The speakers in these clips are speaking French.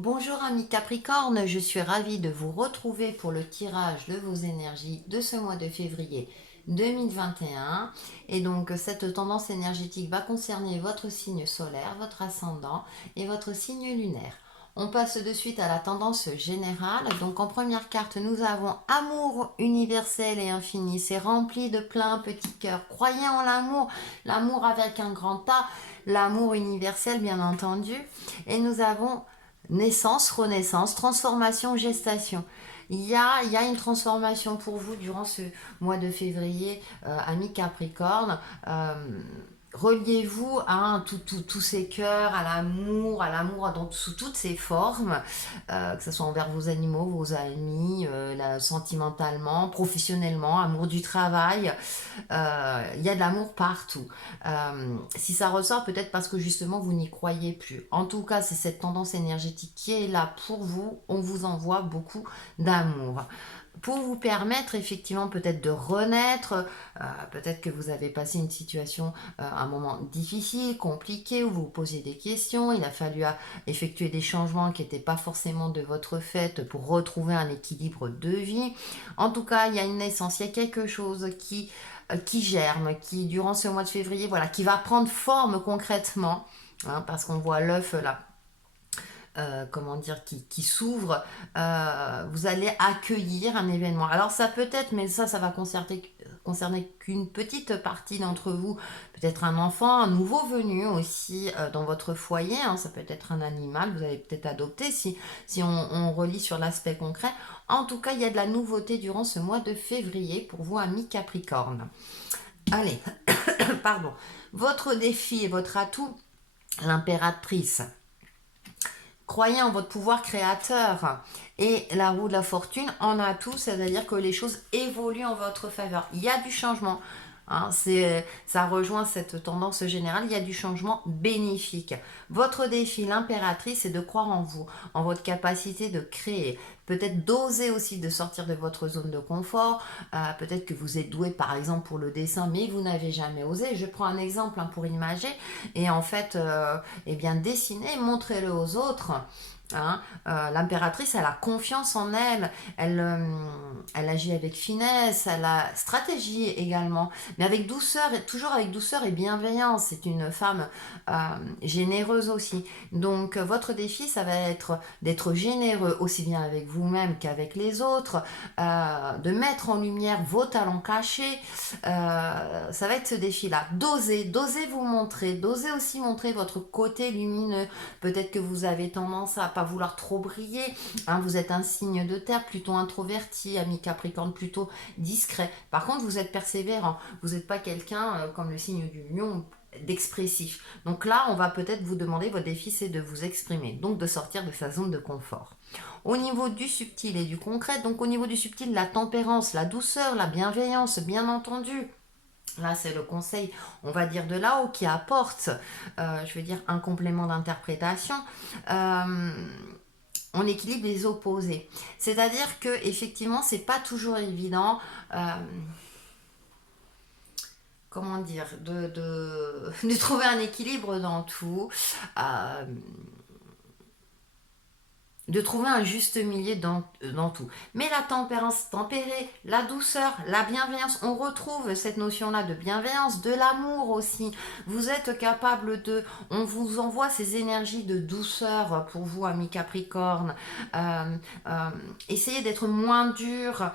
Bonjour amis Capricorne, je suis ravie de vous retrouver pour le tirage de vos énergies de ce mois de février 2021. Et donc cette tendance énergétique va concerner votre signe solaire, votre ascendant et votre signe lunaire. On passe de suite à la tendance générale. Donc en première carte, nous avons amour universel et infini. C'est rempli de plein petits cœurs. Croyez en l'amour, l'amour avec un grand A, l'amour universel bien entendu. Et nous avons naissance, renaissance, transformation, gestation. Il y a une transformation pour vous durant ce mois de février, amis Capricorne. Reliez-vous à tous ces cœurs, à l'amour sous toutes ses formes, que ce soit envers vos animaux, vos amis, sentimentalement, professionnellement, amour du travail. Il y a de l'amour partout. Si ça ressort, peut-être parce que justement vous n'y croyez plus. En tout cas, c'est cette tendance énergétique qui est là pour vous. On vous envoie beaucoup d'amour pour vous permettre effectivement peut-être de renaître, peut-être que vous avez passé une situation, un moment difficile, compliqué, où vous vous posiez des questions, il a fallu effectuer des changements qui n'étaient pas forcément de votre fait pour retrouver un équilibre de vie. En tout cas, il y a une naissance, il y a quelque chose qui germe, qui durant ce mois de février, voilà, qui va prendre forme concrètement, hein, parce qu'on voit l'œuf là, comment dire, qui s'ouvre, vous allez accueillir un événement. Alors ça peut être, mais ça va concerner qu'une petite partie d'entre vous, peut-être un enfant, un nouveau venu aussi dans votre foyer, hein, ça peut être un animal, vous avez peut-être adopté si on relie sur l'aspect concret. En tout cas, il y a de la nouveauté durant ce mois de février pour vous, amis Capricorne. Allez, pardon. Votre défi et votre atout, l'impératrice. Croyez en votre pouvoir créateur. Et la roue de la fortune en a tout, c'est-à-dire que les choses évoluent en votre faveur. Il y a du changement. Hein, ça rejoint cette tendance générale, il y a du changement bénéfique. Votre défi, l'impératrice, c'est de croire en vous, en votre capacité de créer. Peut-être d'oser aussi de sortir de votre zone de confort. Peut-être que vous êtes doué par exemple pour le dessin, mais vous n'avez jamais osé. Je prends un exemple pour imager. Et en fait, eh bien, dessinez, montrez-le aux autres. Hein, l'impératrice, elle a confiance en elle, elle agit avec finesse, elle a stratégie également, mais avec douceur, et toujours avec douceur et bienveillance. C'est une femme généreuse aussi. Donc, votre défi, ça va être d'être généreux aussi bien avec vous-même qu'avec les autres, de mettre en lumière vos talents cachés. Ça va être ce défi-là. D'oser vous montrer, d'oser aussi montrer votre côté lumineux. Peut-être que vous avez tendance à pas vouloir trop briller. Hein, vous êtes un signe de terre, plutôt introverti, ami Capricorne, plutôt discret. Par contre, vous êtes persévérant. Vous n'êtes pas quelqu'un comme le signe du lion d'expressif. Donc là, on va peut-être vous demander, votre défi, c'est de vous exprimer, donc de sortir de sa zone de confort. Au niveau du subtil et du concret, donc au niveau du subtil, la tempérance, la douceur, la bienveillance, bien entendu. Là, c'est le conseil, on va dire, de là-haut qui apporte, je veux dire, un complément d'interprétation. Euh, on équilibre les opposés. C'est-à-dire que effectivement, c'est pas toujours évident. Comment dire, de trouver un équilibre dans tout. Euh, de trouver un juste milieu dans tout. Mais la tempérance tempérée, la douceur, la bienveillance, on retrouve cette notion-là de bienveillance, de l'amour aussi. Vous êtes capable on vous envoie ces énergies de douceur pour vous, amis Capricorne. Euh, euh, Essayez d'être moins dur.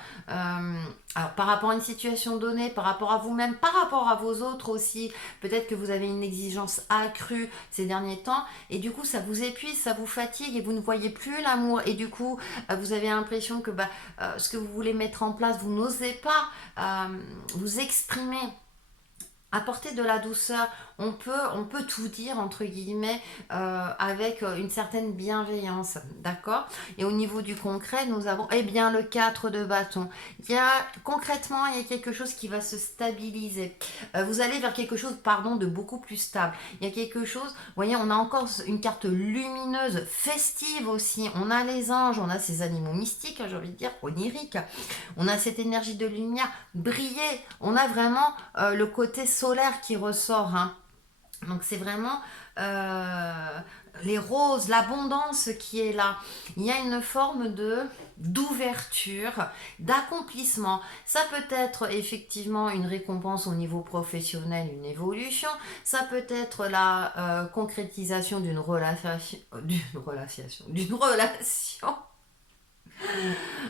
Alors, par rapport à une situation donnée, par rapport à vous-même, par rapport à vos autres aussi. Peut-être que vous avez une exigence accrue ces derniers temps et du coup ça vous épuise, ça vous fatigue et vous ne voyez plus l'amour et du coup vous avez l'impression que ce que vous voulez mettre en place, vous n'osez pas vous exprimer. Apporter de la douceur, on peut tout dire entre guillemets avec une certaine bienveillance, d'accord. Et au niveau du concret, nous avons bien le 4 de bâton. Concrètement, il y a quelque chose qui va se stabiliser. Vous allez vers quelque chose, pardon, de beaucoup plus stable. Il y a quelque chose, vous voyez, on a encore une carte lumineuse, festive aussi. On a les anges, on a ces animaux mystiques, j'ai envie de dire, oniriques. On a cette énergie de lumière briller. On a vraiment le côté solaire qui ressort. Hein. Donc c'est vraiment les roses, l'abondance qui est là. Il y a une forme d'ouverture, d'accomplissement. Ça peut être effectivement une récompense au niveau professionnel, une évolution. Ça peut être la concrétisation d'une relation,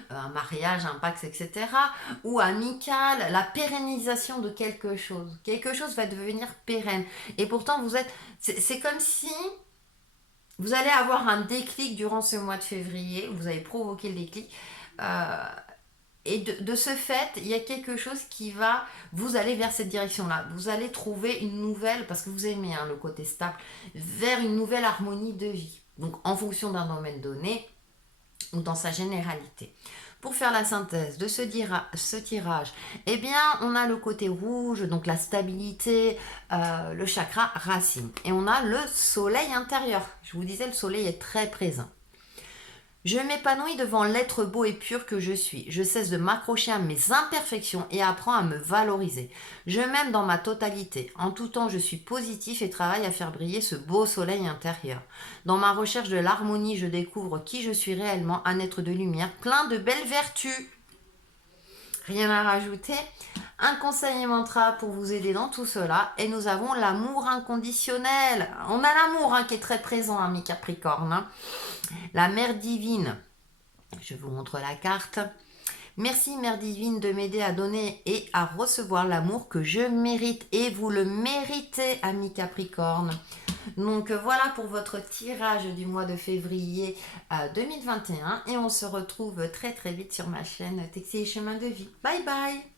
un mariage, un pax, etc. Ou amical, la pérennisation de quelque chose. Quelque chose va devenir pérenne. Et pourtant, c'est comme si vous allez avoir un déclic durant ce mois de février, vous avez provoqué le déclic, euh, et de ce fait, il y a quelque chose qui va, vous allez vers cette direction-là, vous allez trouver une nouvelle, parce que vous aimez le côté stable, vers une nouvelle harmonie de vie, donc en fonction d'un domaine donné, ou dans sa généralité. Pour faire la synthèse de ce tirage, eh bien, on a le côté rouge, donc la stabilité, le chakra racine. Et on a le soleil intérieur. Je vous disais, le soleil est très présent. Je m'épanouis devant l'être beau et pur que je suis. Je cesse de m'accrocher à mes imperfections et apprends à me valoriser. Je m'aime dans ma totalité. En tout temps, je suis positif et travaille à faire briller ce beau soleil intérieur. Dans ma recherche de l'harmonie, je découvre qui je suis réellement, un être de lumière, plein de belles vertus. Rien à rajouter. Un conseil et mantra pour vous aider dans tout cela. Et nous avons l'amour inconditionnel. On a l'amour qui est très présent, mes Capricornes. La mère divine. Je vous montre la carte. Merci Mère divine de m'aider à donner et à recevoir l'amour que je mérite. Et vous le méritez, amis Capricorne. Donc voilà pour votre tirage du mois de février 2021. Et on se retrouve très très vite sur ma chaîne Textile et Chemin de Vie. Bye bye.